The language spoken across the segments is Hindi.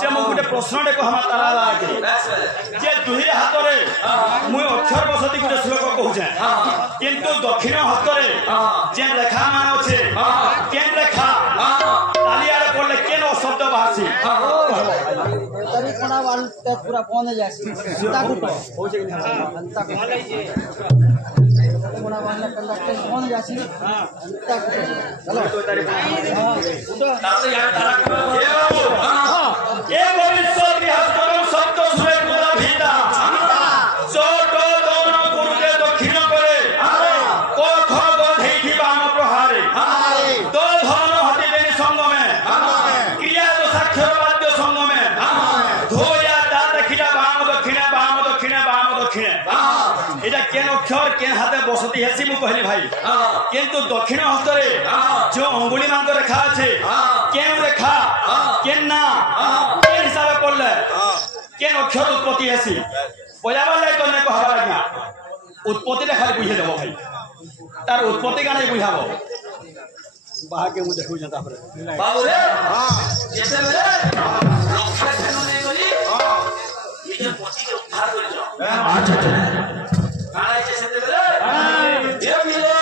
जे मु गोटे प्रश्नटे कहमा तारा लागे जे दुही हातरे मु अक्षर बसती गोटे श्लोक कहूचे किंतु दक्षिण हस्तरे जे लेखा मान अच्छे केन लेखा तालियारे पड़ले केन शब्द बाहसी तरी कोना वालते पूरा बंद जासी सीता गुटो हो जे अंता कोले जे कोना वाला कंडक्टर बंद जासी अंता गुटो चलो तो तारी गुटो तारे यार तारा ए भविष्य गृहस्थर शब्द सुरे पूरा भीता चोट दोन गुरुजे दक्षिण करे को ख ग धैठी बाम प्रहारे तो धन हति देनी संगमे क्रिया तो साक्षर वाद्य संगमे धोया ता देखिला बाम दक्षिण एटा केन अक्षर केन हाथे बसती हेसी मु कहली भाई किंतु दक्षिण हस्तरे जो अंगुली मान रेखा আছে केन रेखा केन ना केन हिसाब पड़ले केन अक्षर उत्पत्ति हेसी बजाबार लाग तो ने कहबा लागना उत्पत्ति रे खाली बुझे देबो भाई तार उत्पत्ति का नहीं बुझाबो बाहा के मु देखु जता पर बाबू रे जैसे मेरे रक्षा केन नहीं करी ये जे पति के उद्धार कर जो अच्छा काला जैसे मेरे ये मिले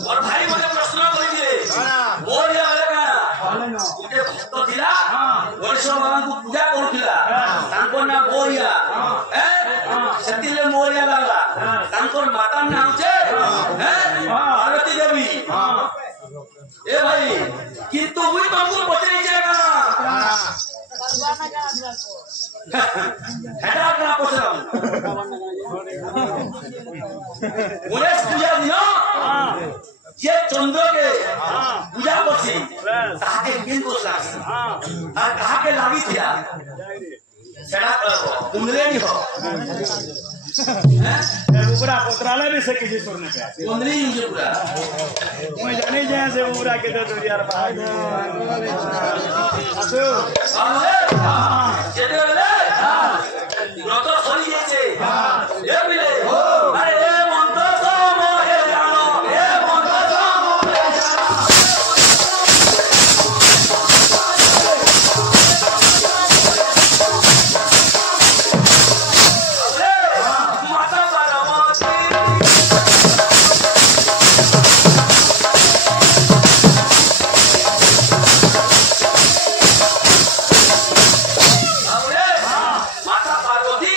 और भाई मुझे प्रश्न करिए बोलिया वाले का गोटे भक्त थिला वैष्णव बाबा को पूजा करथिला तांको ना बोलिया सेतिले मोरिया बाबा तांको माता नाम छे पार्वती देवी ए भाई किंतु हुई तुमको बचने जाएगा हेडा अपना पोछराम बोले पूजा दियो ये चंद्र के पूजा करछि ताके किन पोछला आ कहा के लागी थिया सेडा कुंडले नि हो पूरा पोतराले भी से किसी सुरने पे कुंडली मुझे पूरा मैं जाने जाए से पूरा के तो यार भाई আসো যেতে বলে ব্রত সরিয়েছে এ বিলে আরে এ মন্ত্র সময়ে জানো এ মন্ত্র সময়ে জানো মাতা পার্বতী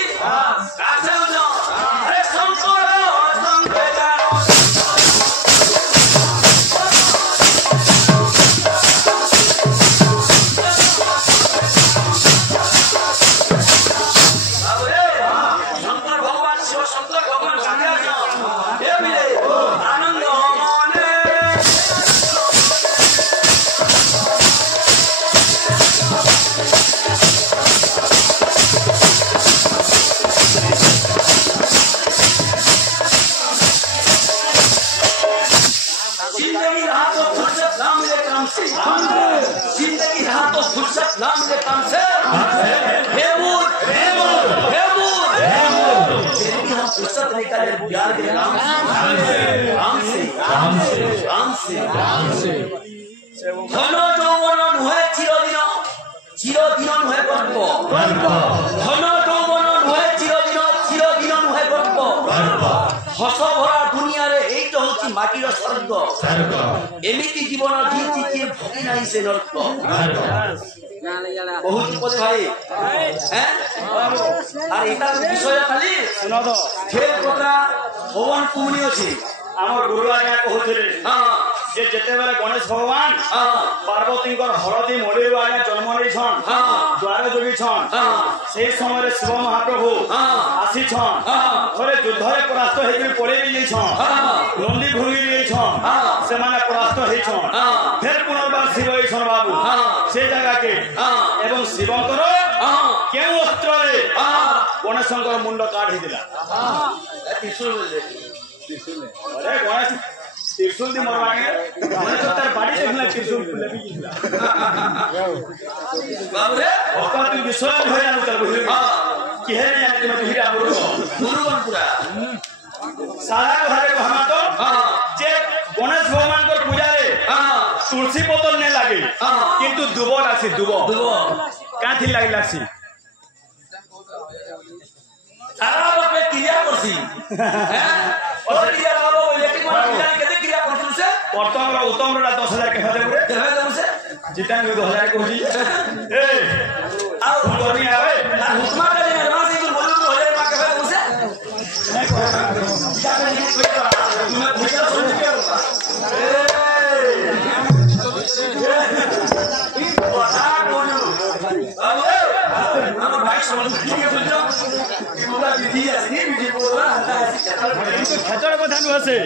जिंदगी रहा तो फुर्सत ना मिले काम से हेमूद हेमूद हेमूद जिंदगी हम फुर्सत निकाले प्यार के नाम से राम से धन যৌবন নহে চিরদিন নহে গল্প ধন যৌবন নহে চিরদিন নহে গল্প হস ভরা দুনিয়ারে এই তো হচ্ছে মাটির স্বর্গ এমিতি জীবন জিতি কি ভোগি নাই সে নরক বহুত পদে ভাই হ্যাঁ আর এটা বিষয় খালি শুনো তো খেল কথা ভবন কুমনি আছে আমার গুরু আজ্ঞা কହୁଥିଲେ जे जेते बेले गणेश भगवान पार्वती हरदी मड़ी आज्ञा जन्म नहीं द्वार जोगी से समय शिव महाप्रभु आसी थे युद्ध परास्त होकर पड़े नंदी भूंगी से परास्त हो फिर पुनर्बार शिव होन बाबू से जगह के एवं शिवंकर के अस्त्र गणेशंकर मुंड काट अरे गणेश त्रिशूल दी मरवा के गणेश तार बाड़ी देखला त्रिशूल लेबी जिला बाबू रे ओका तू विश्वास होय ना चल बुझली कि हे ने तुम हिरा मुरुग पूरा सारा घरे कहमा तो जे गणेश भगवान को पूजा रे तुलसी पतर ने लागे किंतु दुब लागसी दुब काथी लागी लागसी सारा बाप क्रिया करसी और क्रिया बाबा इलेक्ट्रिक वाला क्रिया केते क्रिया करछु से प्रथम रो उत्तम रो 10,000 के खाते रे देवे दम से जितन 2000 को जी ए आ करनी आवे हुक्मा का दिन एडवांस ही बोलू 2000 का केवे दम से तुम्हें भैया सुन के होगा ए बता बोलू अरे हम भाई समझ के बोलছো कि मोला विधि है विधि बोलवा आता है खेचड़ कथा नुहसे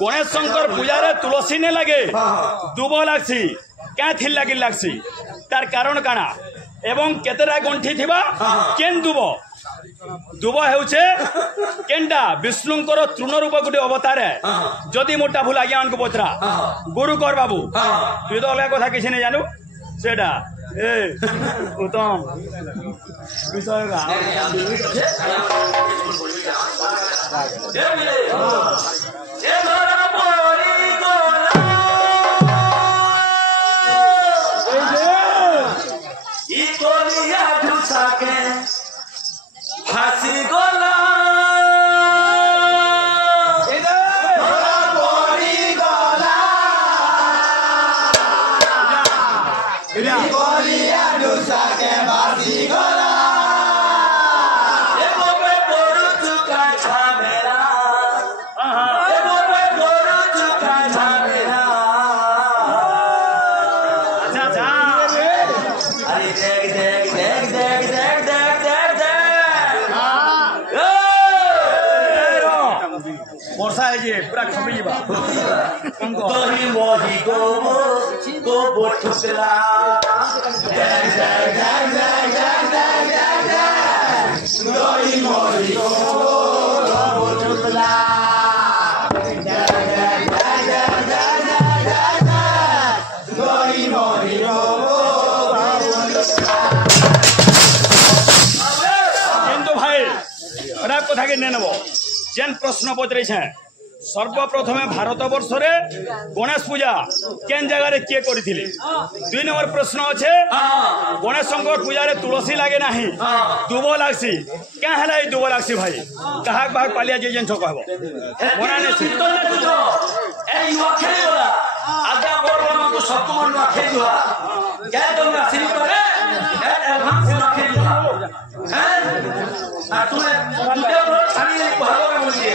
गणेश शंकर पूजा रे तुलसी ने लागे दुब लागसी क्या थी लागी लागसी तार कारण काना एवं केतेरा गंठी थिबा केन दुब दुब हेउछे केनटा विष्णुंकर तृण रूप गुटे अवतार है जदि मोटा भूल आज्ञा उनको पचरा गुरु कर बाबू तु तो अलग कथा किसी नहीं जानू सेटा ए उत्तम विषय का फांसी गोला वर्षा है जी पूरा खबी जीवा दही मोही गो ठुकला दही मोही गो ठुकला दही मोही किंतु भाई बड़ा कथा के नेनबो जेन प्रश्न पचरे सर्वप्रथमे भारत वर्ष रे गणेश पूजा केन जगह रे किए करिथिले 2 नंबर प्रश्न अच्छे गणेश शंकर पूजा रे तुलसी लागे नाही दुब लागसी क्या हला ई दुब लागसी भाई कहा भाग पालिया जे जेन कहबो बना ने ए युवा खेलेला आजा बोल को सब मन में खेलुआ क्या तुम सिरी करे एडवांस में खेलुआ हैं आ तुम्हें छानी भागो में बोलिए